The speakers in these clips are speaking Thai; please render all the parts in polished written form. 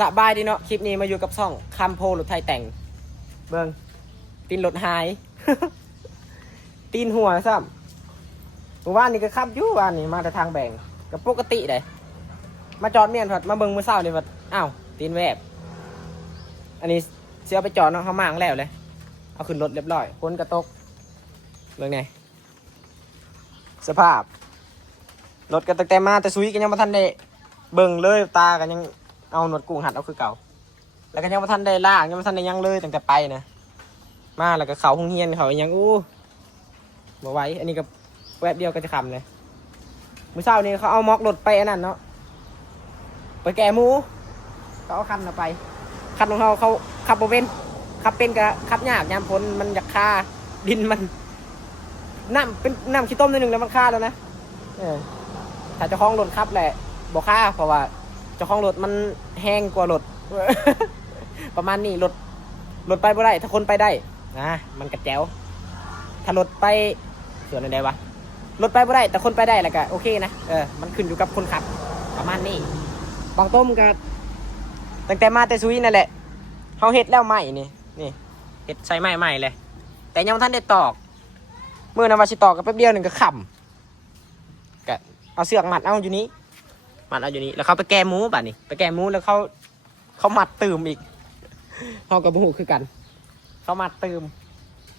สบายดีเนาะคลิปนี้มาอยู่กับช่องคำโพรถไทยแต่งเบิ้งตีนรถหาย ตีนหัวซ้ำเมื่อวานนี่ก็ขับอยู่วันนี้มาแต่ทางแบ่งกับปกติเลยมาจอดเมียนผัดมาเบิ้งมือเศร้าเลยผัดอ้าวตีนแวบอันนี้เสียไปจอดเนาะเขามางแล้วเลยเอาขึ้นรถเรียบร้อยพ้นกระตกเบิ้งไงสภาพรถกันแต่มาแต่ซุยกันยังมาทันได้เบิ่งเลยตากันยังเอาหนวดกุ้งหัดเอาคือเก่าแล้วก็ยังมาทันได้ล่างยังมาทันได้ยังเลยตั้งแต่ไปนะมาแล้วก็เขาหงเฮียนเขายังอู้บ่ไหวอันนี้ก็แวบเดียวก็จะคำเลยมื้อเช้านี้เขาเอาม็อกรถไปอันนั้นเนาะไปแก่หมูเขาเอาคันเอาไปคันของเขาขับบ่เป็นขับเป็นก็ขับยากยามฝนมันอยากคาดินมันน้ำเป็นน้ำขี้ต้มนิดนึงแล้วมันคาแล้วนะถ้าเจ้าของรถขับแหละบอกค่าเพราะว่าเจ้าของรถมันแห้งกว่ารถ ประมาณนี้รถไปบ่ได้ถ้าคนไปได้นะมันกระแจ๋วถ้ารถไปส่วนไหนวะรถไปบ่ได้แต่คนไปได้แหละก็โอเคนะมันขึ้นอยู่กับคนขับประมาณนี้บางต้มก็ตั้งแต่มาแต่ซุยนั่นแหละเขาเฮ็ดแล้วใหม่นี่เฮ็ดใส่ใหม่เลยแต่ยังท่านได้ตอกเมื่อนำมาสิตอกกับแป๊บเดียวหนึ่งก็ขำก็เอาเสือกมัดเอาอยู่นี้มัดเอาอยู่นี้แล้วเขาไปแก้หมูป่ะนี่ไปแก้หมูแล้วเขามัดตืมอีกเขากับหูคือกันเขามัดตืม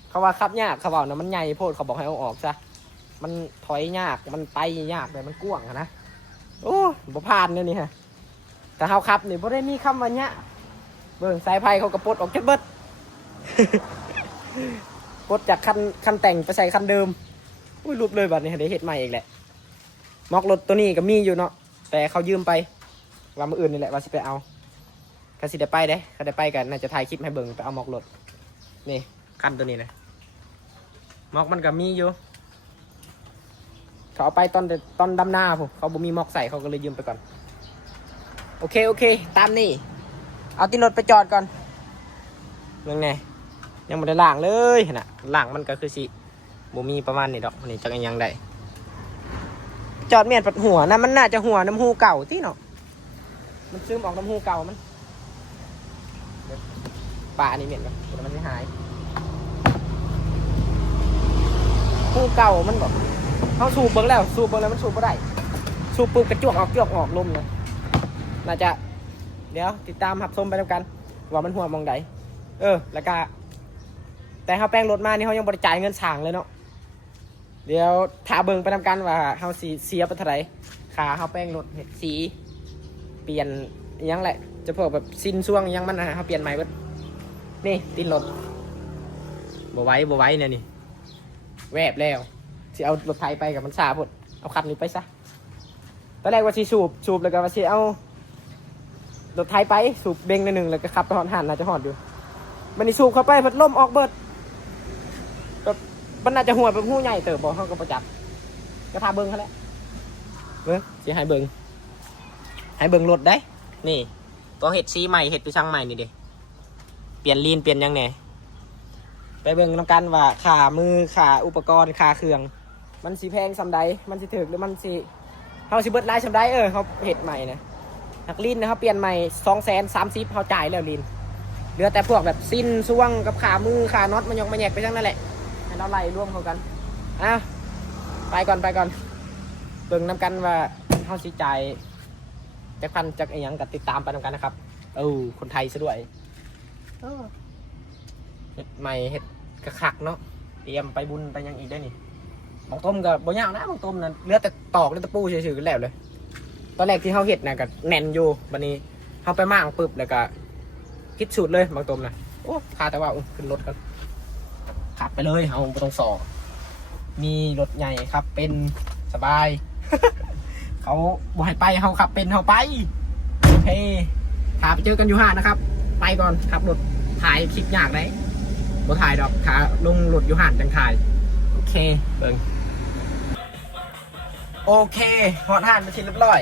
เขาว่าขับยากเขาบอกนะมันใหญ่โพดเขาบอกให้เอาออกซะมันถอยยากมันไปยากเลยมันกว้างนะโอ้บ่ผ่านเนี่ยนี่ฮะแต่เขาขับนี่บ่ได้มีคำว่าเนี้ยเบิ่งสายไฟเขากระปดออกจากเบิด ปดจากคันแต่งไปใส่คันเดิมอุ้ยหลุดเลยบัดนี้เดี๋ยวเฮ็ดใหม่อีกแหละม็อกรถตัวนี้ก็มีอยู่เนาะแต่เขายืมไปว่ามื้ออื่นนี่แหละว่าสิไปเอาก็สิได้ไปเด้เขาได้ไปกันน่าจะถ่ายคลิปให้เบิ่งไปเอาม็อกรถนี่คันตัวนี้นะม็อกมันก็มีอยู่เขาเอาไปตอนดำหน้าผมเขาบ่มีม็อกใส่เขาก็เลยยืมไปก่อนโอเคตามนี่เอาตีนรถไปจอดก่อนเรื่องไงยังไม่ได้ล้างเลยนะล้างมันก็คือสิบ่มีประมาณนี้ดอกนี่จักยังได้จอดเมียนปัดหัวนะมันน่าจะหัวน้ำหูเก่าที่เนาะมันซึมออกน้ำหูเก่ามันปลาอันนี้เมียนกันเดี๋ยวมันจะหายหูเก่ามันแบบเขาสูบเบิ้งแล้วมันสูบไม่ได้สูบปุ๊บกระจวกออกลมเลยน่าจะเดี๋ยวติดตามหับชมไปแล้วกันว่ามันหัวมองใดแล้วก็แต่เขาแป้งรถมานี่เขายังบริจายเงินสั่งเลยเนาะเดี๋ยวถาเบิ่งไปทำกันว่าเขาเสียไปเท่าไหร่ขาเขาแป้งรถเห็ดสีเปลี่ยนยังแหละจะพวกแบบสิ้นช่วงยังมันนะเขาเปลี่ยนใหม่เบิดนี่ตีนรถบ่ไว้เนี่ยนี่แวบแล้วสิเอารถไถไปกับมันซาพดเอาคันนี้ไปซะตอนแรกว่าสิสูบแล้วก็ว่าสิเอารถไถไปสูบเด้งหนึ่งแล้วก็ขับไปหอดหันน่าจะหอดอยู่มันนี่สูบเข้าไปพัดลมออกเบิดแบบมันน่าจะหัวเป็นหูใหญ่เติบบอกเขาก็ประจับก็ทาเบิ้งเขาแหละสิให้เบิ้งรถได้นี่ตัวเห็ดซีใหม่เห็ดไปช่างใหม่นี่เด้เปลี่ยนลีนเปลี่ยนยังไงไปเบิ้งน้ำกันว่าขามือขาอุปกรณ์ขาเครื่องมันสีแพงสำใดมันสีถึกหรือมันสีเขาสีเบิดไล่สำใดเขาเห็ดใหม่นะหักลีนนะครับเปลี่ยนใหม่230,000เขาจ่ายแล้วลีนเหลือแต่พวกแบบสิ้นช่วงกับขามือขาน็อตมันยกมาแยกไปทั้งนั่นแหละให้เราไล่ร่วมเข้ากันไปก่อนเบิ่งน้ำกันว่าเขาสิจ่ายจะพันจากอย่างกับติดตามไปน้ำกันนะครับคนไทยซะด้วยเห็ดใหม่เห็ดกระคักเนาะเตรียมไปบุญไปยังอีกได้นี่บางต้มกับบ่ยากนะบางต้มนั่นเหลือแต่ตอกเหลือแต่ปูเฉยๆกันแล้วเลยตอนแรกที่เขาเห็ดนะกับแน่นอยู่วันนี้เขาไปมั่งปึ๊บแล้วก็คิดสูตรเลยบางต้มนะโอ้พาแต่ว่าขึ้นรถกันขับไปเลยเอาไปตรงสอบมีรถใหญ่ครับเป็นสบาย เขาบ่ให้ไปเขาขับเป็นเขาไปโอเคพาไปเจอกันอยู่ห้านะครับไปก่อนขับรถถ่ายคลิปยากเลยบ่ถ่ายดอกขาลงรถอยู่ห้านจังถ่ายโอเคเบิ่งโอเคหอดห้านไปทีเรียบร้อย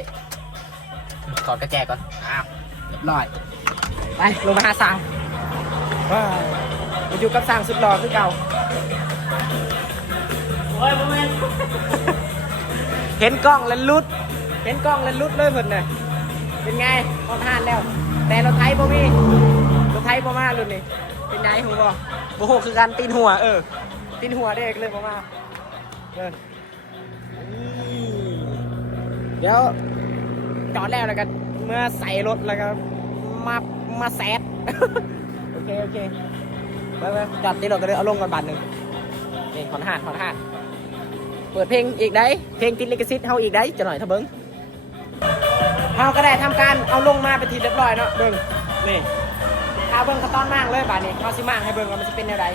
ถอดกระแจก่อนเรียบร้อยไปลงไปหาสางมาอยู่กับสางสุดหล่อคือเก่าเห็นกล้องแล้วลุดเลยเพิ่นน่ะเป็นไงหอดห้านแล้ว แต่รถไทยบ่มีรถไทยบ่มารุ่นนี้เป็นไงหูบ่บ่ฮู้คือกันตีนหัวตีนหัวเด็กเลยบ่มาเดี๋ยวจอดแล้วกันเมื่อใส่รถแล้วก็มาแซด โอเคไปจอดตีรถกันเลยเอาลงก่อนบาทหนึ่งนี่ขอนหาดเปิดเพลงอีกได้เพลงติดลิขสิทธิ์เฮาอีกได้จะหน่อยถ้าเบิ้งเฮาก็ได้ทำการเอาลงมาเป็นทีเรียบร้อยเนาะเบิ้งนี่ถ้าเบิ้งก็ต้อนมากเลยบาทนี้เฮาสิมากให้เบิ้งว่ามันจะเป็นแนวใด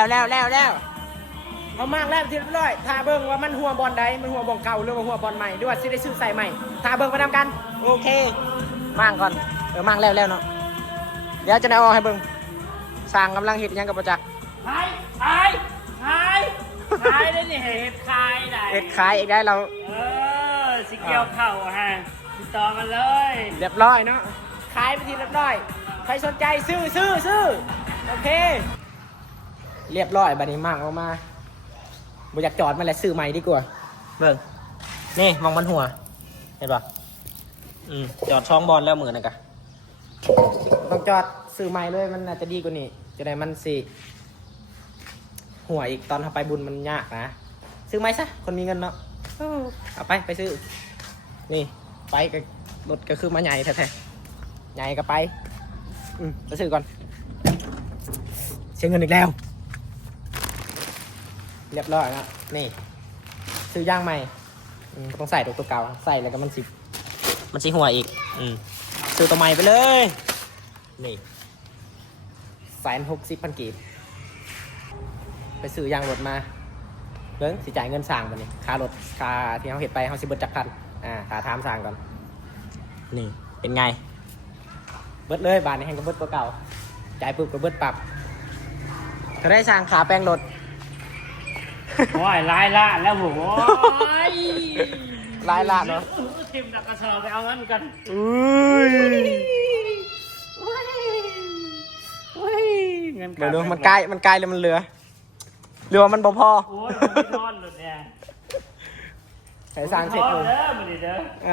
แล้วเอามากแล้วทีเรียบร้อยถ้าเบิ้งว่ามันหัวบอลใดมันหัวบอลเก่าหรือว่าหัวบอลใหม่หรือว่าสิได้ซื้อใส่ใหม่ถ้าเบิ้งไปทำกันโอเคมากก่อนมากแล้วเนาะเดี๋ยวจะได้เอาให้เบิ้งสร้างกำลังเห็ดยังกับประจักษ์ขายได้นี่เห็ดขายได้เห็ดขายอีกได้เราสิเกี่ยวเข่าฮะติดต่อมาเลยเรียบร้อยเนาะขายไปทีเรียบร้อยใครสนใจซื้อโอเคเรียบร้อยบัดนี้มากออกมาบ่อยากจอดมันแหละซื้อใหม่ดีกว่าเบิ่งนี่มองมันหัวเห็นปะจอดช่องบอลแล้วเหมือนนะกะต้องจอดซื้อใหม่เลยมันอาจจะดีกว่านี้จะได้มันสิหัวอีกตอนทำไปบุญมันยากนะซื้อไหมซะคนมีเงินเนาะเอาไปซื้อนี่ไปกับรถก็คือมาใหญ่แท้ๆใหญ่ก็ไปไปซื้อก่อนเสียเงินอีกแล้วเรียบร้อยแล้วนี่ซื้อย่างใหม่ต้องใส่ตัวเก่าใส่แล้วก็มันสิหัวอีกซื้อตัวใหม่ไปเลยนี่160,000 กีบไปซื้อยางรถมาเบิ้งสิจ่ายเงินสั่งมานี่ค่ารถค่าที่เขาเห็นไปเขาสิเบิดจักพันค่าทามสั่งก่อนนี่เป็นไงเบิดเลยบาทนี้ให้ก็เบิดตัวเก่าจ่ายปุ๊บก็เบิดปรับเขาได้สั่งขาแป้งรถโอ้ยลายละแล้วโหลายละเนาะทีมดักกระสอบไปเอาเงินกันเงินไม่รู้มันใกล้แล้วมันเหลือมันบ่พอโอ้ยมันไม่ทอดหลุดเนี่ยใส่สร้างเสร็จเลยมันดีเด้อ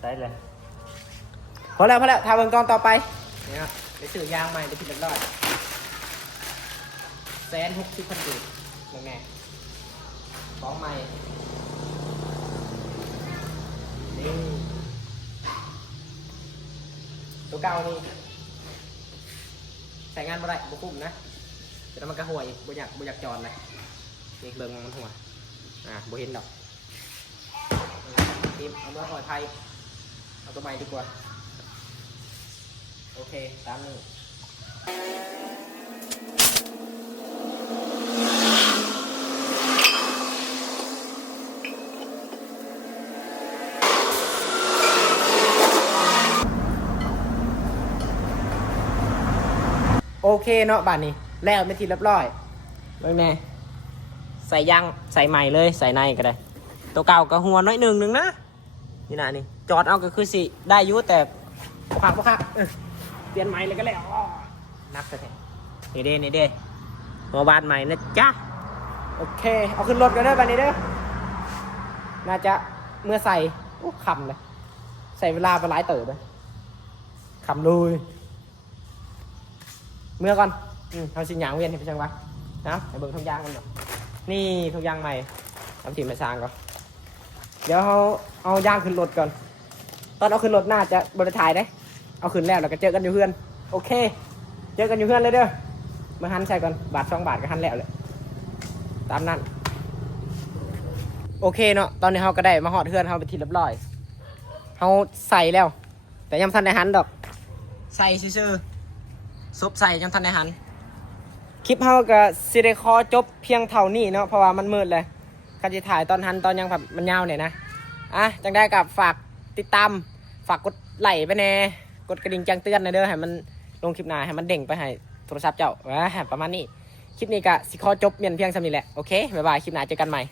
ใส่เลยพอแล้วทาเบิ่งตอนต่อไปเนี่ยไปซื้อยางใหม่ไปผิดเรียบร้อย160,000 กีบยังไงของใหม่นี่ตัวเก่านี่ใส่งานบ่ได้บ่คุ้มนะแต่มันก็ห่วยบ่อยากจอดเลยนี่เบิ่งมันหัวบ่เห็นดอกทีมเอามาถอยไทยเอาตัวใหม่ดีกว่าโอเคตามนี้โอเคเนาะบ้านนี้แล้วไม่ทีเรียบร้อยเบิ่งแน่ใส่ยางใส่ใหม่เลยใส่ในก็ได้ตัวเก่าก็หัวน้อยหนึ่งนะนี่นะนี่จอดเอาก็คือสิได้ยุแต่พวกคักเปลี่ยนใหม่เลยก็แล้วนักแต่นี่เด้หัวบานใหม่นะจ๊ะโอเคเอาขึ้นรถกันเด้อบ้านนี้เด้อน่าจะเมื่อใส่คำเลยใส่เวลาไปหลายเติบเลย คำลุยเมื่อก่อนเอาสิหยางเวียนให้ไปจังวะนะไปเบิ่งทุกอย่างกันเนาะนี่ทุกอย่างใหม่ทำทีมไปสร้างก่อนเดี๋ยวเอาย่างขึ้นรถก่อนตอนเอาขึ้นรถน่าจะบริถ่ายได้เอาขึ้นแล้วเราก็เจอกันอยู่เพื่อนโอเคเจอกันอยู่เพื่อนเลยเด้อมาหันใส่ก่อนบาท2 บาทก็หันแล้วเลยตามนั้นโอเคเนาะตอนนี้เราก็ได้มาหอดเพื่อนเราไปทีเรียบร้อยเราใส่แล้วแต่ยังทันในหันดอกใส่ซื่อๆซุปใส่ยังทันในหันคลิปเราก็สิได้ขอจบเพียงเท่านี้เนาะเพราะว่ามันมืดเลยข้าจะถ่ายตอนหันตอนยังแบบมันยาวเนี่ยนะจังได้กับฝากติดตามฝากกดไลค์ไปแน่กดกระดิ่งแจ้งเตือนนะเด้อให้มันลงคลิปหน้าให้มันเด้งไปให้โทรศัพท์เจ้าประมาณนี้คลิปนี้ก็สิขอจบเพียงเท่านี้แหละโอเคบ๊ายบายคลิปหน้าเจอกันใหม่